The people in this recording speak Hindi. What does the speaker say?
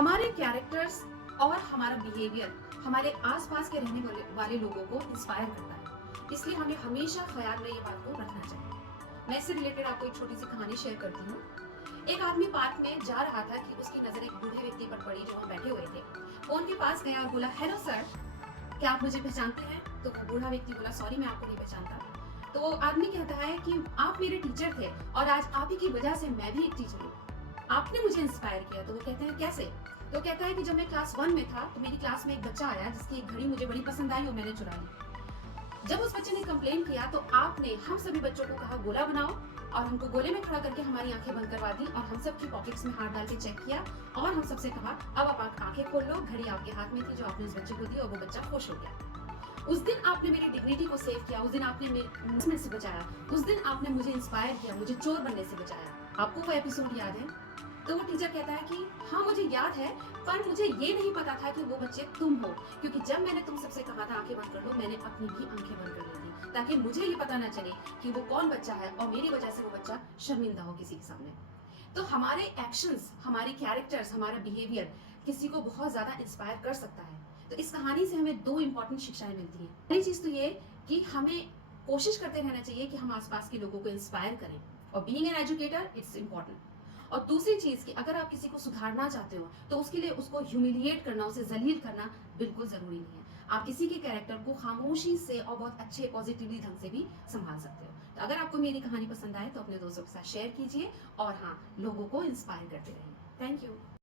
हमारे कैरेक्टर्स और हमारा बिहेवियर हमारे आसपास के रहने वाले लोगों को इंस्पायर करता है, इसलिए हमें हमेशा ख्याल में ये बात को रखना चाहिए। मैं इससे रिलेटेड आपको एक छोटी सी कहानी शेयर करती हूँ। एक आदमी पार्क में जा रहा था कि उसकी नजर एक बूढ़े व्यक्ति पर पड़ी जो वहाँ बैठे हुए थे। वो उनके पास गया और बोला, हेलो सर, क्या आप मुझे पहचानते हैं? तो वो बूढ़ा व्यक्ति बोला, सॉरी, मैं आपको नहीं पहचानता। तो वो आदमी कहता है कि आप मेरे टीचर थे और आज आप ही की वजह से मैं भी एक टीचर हूँ, आपने मुझे इंस्पायर किया। तो वो कहते हैं, कैसे? तो कहता है कि जब मैं क्लास 1 में था तो मेरी क्लास में एक बच्चा आया जिसकी एक घड़ी मुझे बड़ी पसंद आई और मैंने चुरा ली। जब उस बच्चे ने कंप्लेन किया तो आपने हम सभी बच्चों को कहा गोला बनाओ, और हमको गोले में खड़ा करके हमारी आंखें बंद करवा दी और हम सब की पॉकेट्स में हाथ डाल के चेक किया और हम सबसे कहा, अब आप आंखें खोल लो। घड़ी आपके हाथ में थी जो आपने उस बच्चे को दी और वो बच्चा खुश हो गया। उस दिन आपने मेरी डिग्निटी को सेव किया, उस दिन आपने मेरे से बचाया, उस दिन आपने मुझे इंस्पायर किया, मुझे चोर बनने से बचाया। आपको वो एपिसोड याद है? तो वो टीचर कहता है कि हाँ मुझे याद है, पर मुझे ये नहीं पता था कि वो बच्चे तुम हो, क्योंकि जब मैंने तुम सबसे कहा था आंखें बंद कर लो, मैंने अपनी भी आंखें बंद कर ली थी ताकि मुझे ये पता ना चले कि वो कौन बच्चा है और मेरी वजह से वो बच्चा शर्मिंदा हो किसी के सामने। तो हमारे एक्शंस, हमारे कैरेक्टर्स, हमारा बिहेवियर किसी को बहुत ज्यादा इंस्पायर कर सकता है। तो इस कहानी से हमें दो इंपॉर्टेंट शिक्षाएं मिलती हैं। पहली चीज तो ये कि हमें कोशिश करते रहना चाहिए कि हम आसपास के लोगों को इंस्पायर करें, और being an educator it's important. और दूसरी चीज कि अगर आप किसी को सुधारना चाहते हो तो उसके लिए उसको ह्यूमिलिएट करना, उसे जलील करना बिल्कुल जरूरी नहीं है। आप किसी के कैरेक्टर को खामोशी से और बहुत अच्छे पॉजिटिवली ढंग से भी संभाल सकते हो। तो अगर आपको मेरी कहानी पसंद आए तो अपने दोस्तों के साथ शेयर कीजिए और हाँ, लोगों को इंस्पायर करते रहिए। Thank you.